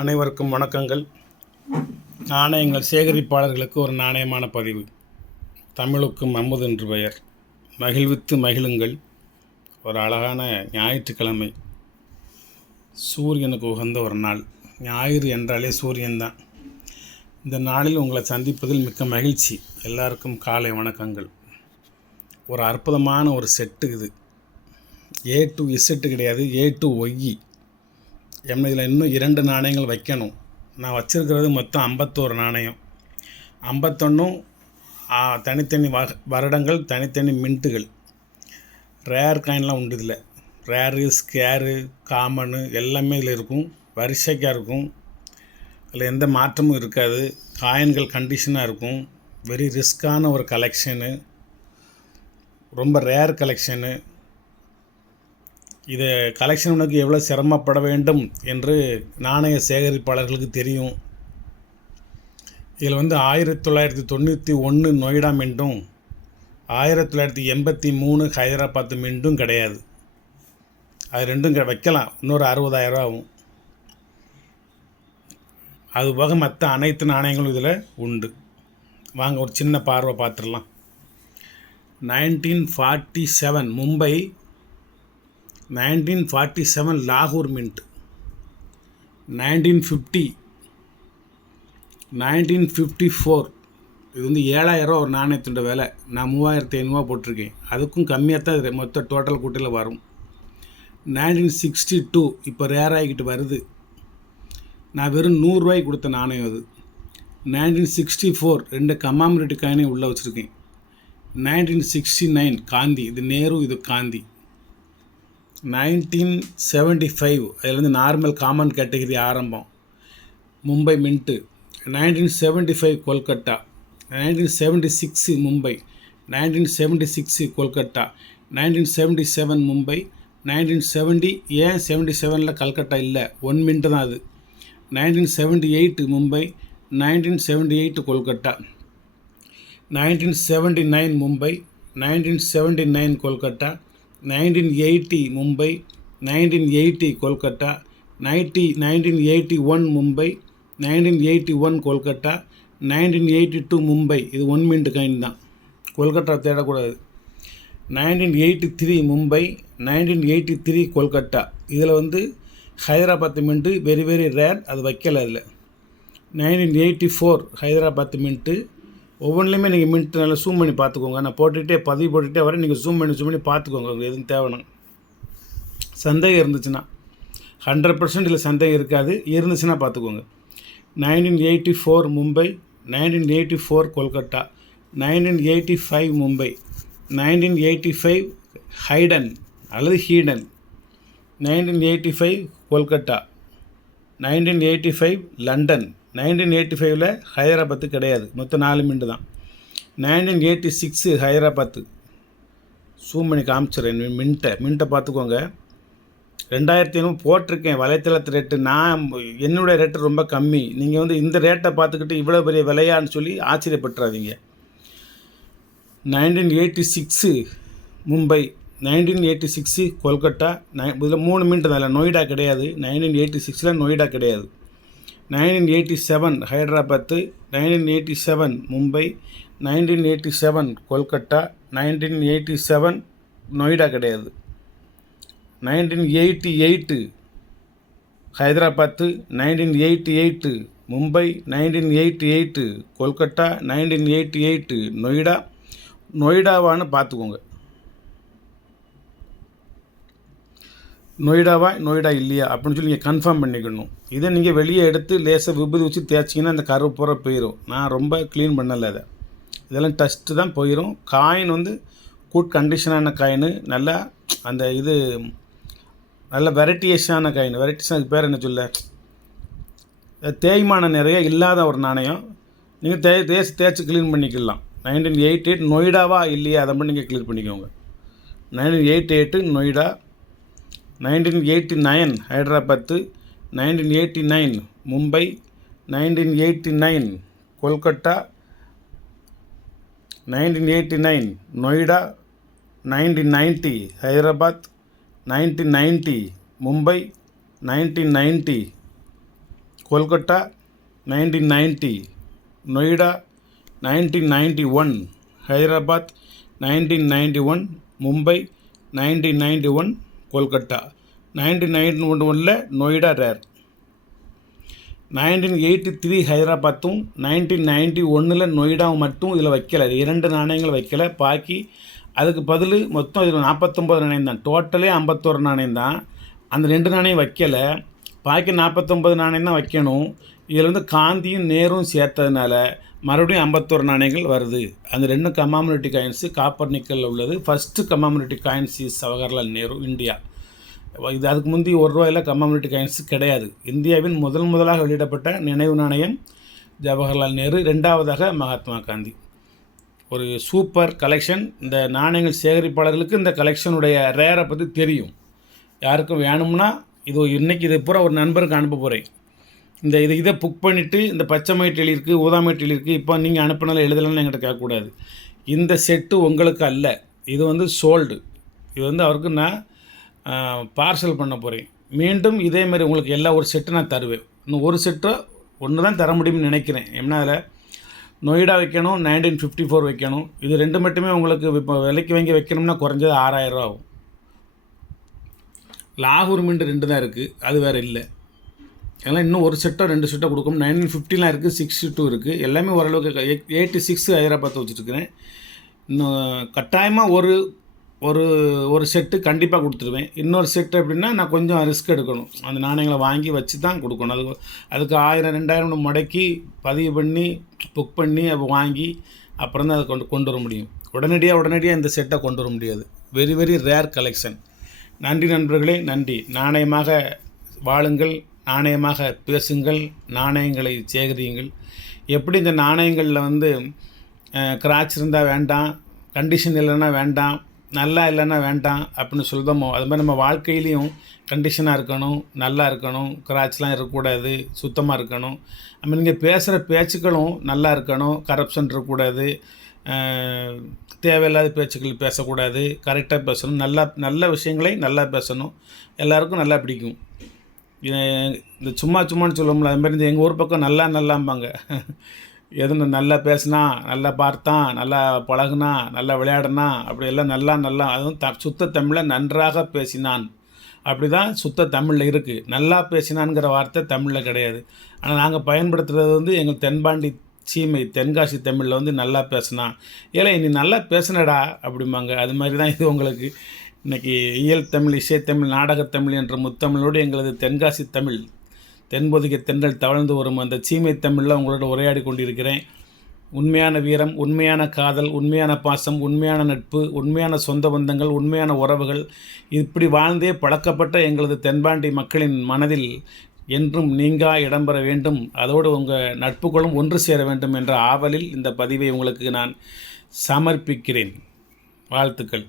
அனைவருக்கும் வணக்கங்கள். நாணயங்கள் சேகரிப்பாளர்களுக்கு ஒரு நாணயமான பதிவு. தமிழுக்கும் அமுது என்று பெயர். மகிழ்வித்து மகிழுங்கள். ஒரு அழகான ஞாயிற்றுக்கிழமை, சூரியனுக்கு உகந்த ஒரு நாள். ஞாயிறு என்றாலே சூரியன்தான். இந்த நாளில் உங்களை சந்திப்பதில் மிக்க மகிழ்ச்சி. எல்லாருக்கும் காலை வணக்கங்கள். ஒரு அற்புதமான ஒரு செட்டு இது. A to Z கிடையாது, A to Y. இதில் இன்னும் 2 நாணயங்கள் வைக்கணும். நான் வச்சுருக்கிறது மொத்தம் 51 நாணயம். 51ம் தனித்தனி வருடங்கள், தனித்தனி மின்ட்டுகள். ரேர் காயின்லாம் உண்டு இதில். ரேரு, ஸ்கேரு, காமனு எல்லாமே இதில் இருக்கும். வரிசைக்காக இருக்கும். அதில் எந்த மாற்றமும் இருக்காது. காயின்கள் கண்டிஷனாக இருக்கும். வெரி ரிஸ்க்கான ஒரு கலெக்ஷனு, ரொம்ப ரேர் கலெக்ஷனு. இதை கலெக்ஷன் உனக்கு எவ்வளோ சிரமப்பட வேண்டும் என்று நாணய சேகரிப்பாளர்களுக்கு தெரியும். இதில் 1991 நொய்டா மின்ட்டும் 1983 ஹைதராபாத் மின்ட்டும் கிடையாது. அது ரெண்டும் வைக்கலாம். இன்னொரு 60,000 ஆகும். அதுபோக மற்ற அனைத்து நாணயங்களும் இதில் உண்டு. வாங்க ஒரு சின்ன பார்வை பார்த்துடலாம். 1947 மும்பை, 1947 லாகூர் மின்ட், 1950, 1954. இது 7,000 ஒரு நாணயத்தோட விலை. நான் 3,500 போட்டிருக்கேன். அதுக்கும் கம்மியாக தான் இது மொத்த டோட்டல் கூட்டில் வரும். 1962 இப்போ ரேர் ஆகிக்கிட்டு வருது. நான் வெறும் 100 ரூபாய்க்கு கொடுத்த நாணயம் அது. 1964 2 கமாமரேட்டிவ் காயினே உள்ளே வச்சுருக்கேன். 1969 காந்தி. இது நேரு, இது காந்தி. 1975 அதில் நார்மல் காமன் கேட்டகரி ஆரம்பம். மும்பை மின்ட்டு. 1975 கொல்கட்டா. 1976 மும்பை. 1976 கொல்கட்டா. 1977 மும்பை. 1970 ஏன் 77ல் கல்கட்டா இல்லை, 1 மின்ட்டு தான் அது. 1978 மும்பை. 1978 கொல்கட்டா. 1979 மும்பை. 1979 கொல்கட்டா. 1980 மும்பை. 1980 கொல்கட்டா. 1981 மும்பை. 1981 கொல்கட்டா. 1982 மும்பை. இது 1 மின்ட் காயின் தான், கொல்கட்டா தேடக்கூடாது. 1983 மும்பை. 1983 கொல்கட்டா. இதில் Hyderabad mint very very rare, அது வைக்கலை அதில். 1984 ஹைதராபாத் மின்ட்டு. ஒவ்வொன்றிலையுமே நீங்கள் மின்ட்டு நல்லா ஜூம் பண்ணி பார்த்துக்கோங்க. நான் பதிவு போட்டுகிட்டே வரேன். நீங்கள் ஜூம் பண்ணி பார்த்துக்கோங்க. உங்களுக்கு எதுவும் தேவைன்னா. சந்தேகம் இருந்துச்சுன்னா, 100% இதில் சந்தேகம் இருக்காது, இருந்துச்சுன்னா பார்த்துக்கோங்க. 1984 மும்பை. 1984 கொல்கட்டா. 1985 மும்பை. 1985 ஹைடன் அல்லது ஹீடன். 1985 கொல்கட்டா. 1985 லண்டன். 1985ல் ஹைதராபாத்து கிடையாது, மொத்தம் 4 மின்ட்டு தான். 1986 ஹைதராபாத்து. ஜூம் பண்ணி காமிச்சிட்றேன். மின்ட்டை பார்த்துக்கோங்க. 2,500 போட்டிருக்கேன் வலைத்தளத்து ரேட்டு. என்னுடைய ரேட்டு ரொம்ப கம்மி. நீங்கள் இந்த ரேட்டை பார்த்துக்கிட்டு இவ்வளோ பெரிய விலையான்னு சொல்லி ஆச்சரியப்பட்டுறாதீங்க. 1986 மும்பை. 1986 கொல்கட்டா. இதில் 3 மின்ட்டு தான், இல்லை நொய்டா கிடையாது. 1986ல் நொய்டா கிடையாது. 1987 ஹைதராபாத்து. 1987 மும்பை. 1987 கொல்கட்டா. 1987 நொய்டா கிடையாது. 1988 ஹைதராபாத்து. 1988 மும்பை. 1988 கொல்கட்டா. 1988 நொய்டா. நொய்டாவான்னு பார்த்துக்கோங்க. நொய்டா இல்லையா அப்படின்னு சொல்லி நீங்கள் கன்ஃபார்ம் பண்ணிக்கணும். இதை நீங்கள் வெளியே எடுத்து லேசாக விபூதி வச்சு தேய்ச்சிங்கன்னா அந்த கரு பூரா போயிடும். நான் ரொம்ப க்ளீன் பண்ணலை அதை. இதெல்லாம் டஸ்ட்டு தான் போயிடும். காயின் குட் கண்டிஷனான காயின். நல்லா அந்த நல்ல வெரைட்டியஸான காயின். வெரைட்டிஸாக பேர் என்ன சொல்ல, தேய்மானம் நிறைய இல்லாத ஒரு நாணயம். நீங்கள் தேய்ச்சி க்ளீன் பண்ணிக்கலாம். 1988 நொய்டாவா இல்லையா அதை மட்டும் நீங்கள் க்ளீன் பண்ணிக்கோங்க. 1988 நொய்டா. 1989 ஹைதராபாத்து. 1989 மும்பை. 1989 கொல்கட்டா. 1989 நொய்டா. 1990 ஹைதராபாத். 1990 மும்பை. 1990 கொல்கட்டா 1990, நொய்டா 1991, ஹைதராபாத் 1991, மும்பை 1991, கொல்கட்டா 1991 நொய்டா ரேர். 1983 ஹைதராபாத்தும் 1991 நொய்டாவும் மட்டும் இதில் வைக்கலை. 2 நாணயங்கள் வைக்கலை. பாக்கி அதுக்கு பதில் மொத்தம் இதில் 49 நாணயம் தான். டோட்டலே 51 நாணயம் தான். அந்த 2 நாணயம் வைக்கலை. பாக்கி 49 நாணயம் தான் வைக்கணும். இதில் வந்து காந்தியும் நேரும் சேர்த்ததுனால மறுபடியும் 51 நாணயங்கள் வருது. அந்த 2 கமாமினிட்டி காயின்ஸு காப்பர் நிக்கலில் உள்ளது. First commemorative coins is Jawaharlal Nehru, India. இது அதுக்கு முந்தி ₹1 கமாமினிட்டி காயின்ஸு கிடையாது. இந்தியாவின் முதலாக வெளியிடப்பட்ட நினைவு நாணயம் ஜவஹர்லால் நேரு, 2வதாக மகாத்மா காந்தி. ஒரு சூப்பர் கலெக்ஷன். இந்த நாணயங்கள் சேகரிப்பாளர்களுக்கு இந்த கலெக்ஷனுடைய ரேரை பற்றி தெரியும். யாருக்கும் வேணும்னா இன்றைக்கி இதை பூரா ஒரு நண்பருக்கு அனுப்ப போகிறேன். இதை புக் பண்ணிவிட்டு இந்த பச்சை மயிட்டு எழுதியிருக்கு, ஊதா மயிட்டு எழுதியிருக்கு, இப்போ நீங்கள் அனுப்பினாலும் எழுதலாம்னு என்கிட்ட கேட்கக்கூடாது. இந்த செட்டு உங்களுக்கு அல்ல. இது வந்து சோல்டு. இது வந்து அவருக்கு நான் பார்சல் பண்ண போகிறேன். மீண்டும் இதேமாதிரி உங்களுக்கு ஒரு செட்டு நான் தருவேன். இன்னும் ஒரு செட்டோ ஒன்று தான் தர முடியும்னு நினைக்கிறேன். ஏன்னா அதில் நொய்டா வைக்கணும், 1954 வைக்கணும். இது 2 மட்டுமே உங்களுக்கு இப்போ விலைக்கு வாங்கி வைக்கணும்னா குறைஞ்சது ₹6000 ஆகும். லாகூர் மின்ட் 2 தான் இருக்குது, அது வேறு இல்லை. அதெல்லாம் இன்னும் ஒரு செட்டோ 2 செட்டோ கொடுக்கும். 1950 இருக்குது, 62 இருக்குது. எல்லாமே ஓரளவுக்கு 86 ஹைதராபாத் வச்சுருக்கிறேன். இன்னும் கட்டாயமாக ஒரு செட்டு கண்டிப்பாக கொடுத்துருவேன். இன்னொரு செட்டு அப்படின்னா நான் கொஞ்சம் ரிஸ்க் எடுக்கணும். அந்த நாணயங்களை வாங்கி வச்சு தான் கொடுக்கணும். அதுக்கு 1000 2000 முடக்கி பதிவு பண்ணி புக் பண்ணி அதை வாங்கி அப்புறம் தான் அதை கொண்டு வர முடியும். உடனடியாக இந்த செட்டை கொண்டு வர முடியாது. Very very rare collection. நன்றி நண்பர்களே, நன்றி. நாணயமாக வாழுங்கள், நாணயமாக பேசுங்கள், நாணயங்களை சேகரியுங்கள். எப்படி இந்த நாணயங்களில் வந்து கிராச் இருந்தால் வேண்டாம், கண்டிஷன் இல்லைன்னா வேண்டாம், நல்லா இல்லைன்னா வேண்டாம் அப்படின்னு சொல்லுதோமோ, அது மாதிரி நம்ம வாழ்க்கையிலையும் கண்டிஷனாக இருக்கணும், நல்லா இருக்கணும், கிராச்லாம் இருக்கக்கூடாது, சுத்தமாக இருக்கணும். நம்ம நீங்கள் பேசுகிற பேச்சுக்களும் நல்லா இருக்கணும், கரப்ஷன் இருக்கக்கூடாது, தேவையில்லாத பேச்சுக்கள் பேசக்கூடாது, கரெக்டாக பேசணும், நல்ல விஷயங்களை நல்லா பேசணும். எல்லாருக்கும் நல்லா பிடிக்கும். இந்த சும்மான்னு சொல்லுவோம்ல, அது மாதிரி எங்கள் ஊர் பக்கம் நல்லாம்பாங்க. எதுவும் நல்லா பேசினா, நல்லா பார்த்தான், நல்லா பழகுனா, நல்லா விளையாடினா, அப்படி எல்லாம் நல்லா அதுவும் சுத்த தமிழில் நன்றாக பேசினான், அப்படி தான் சுத்த தமிழில் இருக்குது. நல்லா பேசினான்ங்கிற வார்த்தை தமிழில் கிடையாது. ஆனால் நாங்கள் பயன்படுத்துகிறது வந்து எங்கள் தென்பாண்டி சீமை தென்காசி தமிழில் வந்து நல்லா பேசினான், ஏலே நீ நல்லா பேசினடா அப்படிம்பாங்க. அது மாதிரி தான் இது உங்களுக்கு. இன்றைக்கி இயல் தமிழ், இசைத்தமிழ், நாடகத்தமிழ் என்ற முத்தமிழோடு எங்களது தென்காசி தமிழ், தென்பொதிகை தென்றல் தவழ்ந்து வரும் அந்த சீமை தமிழில் உங்களோட உரையாடி கொண்டிருக்கிறேன். உண்மையான வீரம், உண்மையான காதல், உண்மையான பாசம், உண்மையான நட்பு, உண்மையான சொந்த பந்தங்கள், உண்மையான உறவுகள், இப்படி வாழ்ந்தே பழக்கப்பட்ட எங்களது தென்பாண்டி மக்களின் மனதில் என்றும் நீங்கா இடம்பெற வேண்டும். அதோடு உங்கள் நட்புகளும் ஒன்று சேர வேண்டும் என்ற ஆவலில் இந்த பதிவை உங்களுக்கு நான் சமர்ப்பிக்கிறேன். வாழ்த்துக்கள்.